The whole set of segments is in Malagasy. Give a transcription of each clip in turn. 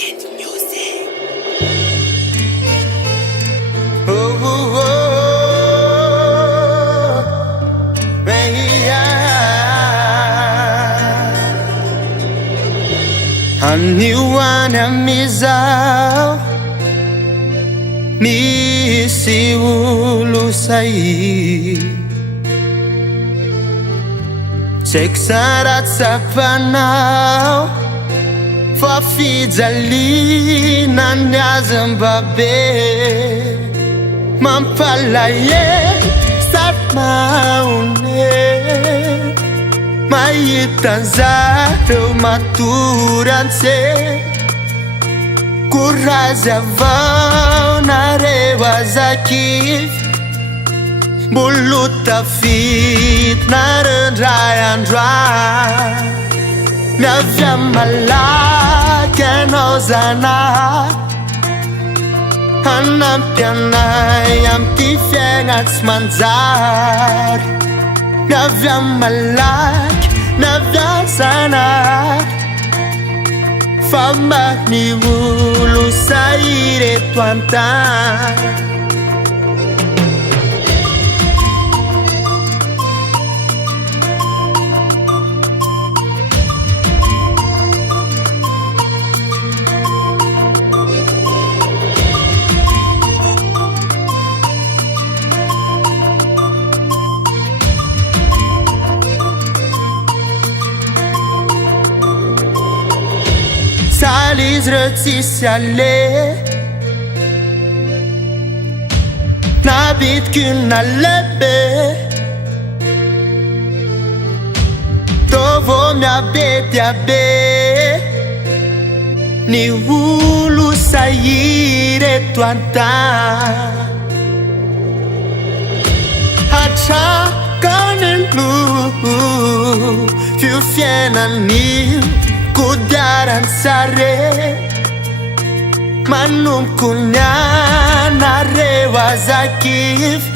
Brilliant music. Oh, oh, oh, yeah. Anyone amizao misy olo say Tsaiky saratsapanao fa fijaliana ny azam-babe mampalahelo sady maone mahita an'zareo matory an-tsena korazy avao nareo azakivy mbolo tafity nareo ndray androany miavy amalaky anao zanahy hanampy anay amty fiaigna tsy manjary miavy amalaky miavy azanahy fa mbany olo say reto antany Saly izy reo tsisy ale nabitiky nalebe tôvô miabe diabe ny olo say reto antany hatrakany lo fiofiainan'io kodiaran-tsare manomboky nianareo azakivy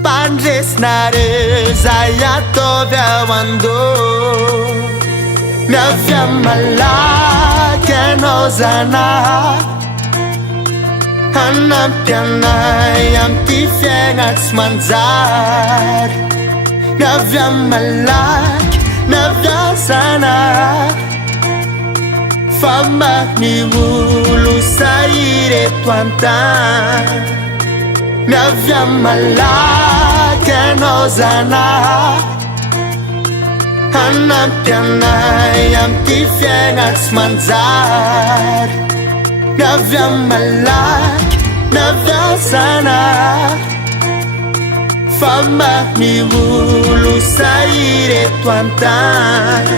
mpandresinareo zay ataovy ao andô miavy amalaky anao zanahy hanampy anay amty fiaigna tsy manjary miavy amalaky miavy azanahy fa mbany olo say reto antany miavy amalaky anao zanahy hanampy anay amty fiaigna tsy manjary miavy amalaky miavy azanahy fa mbany olo say reto antany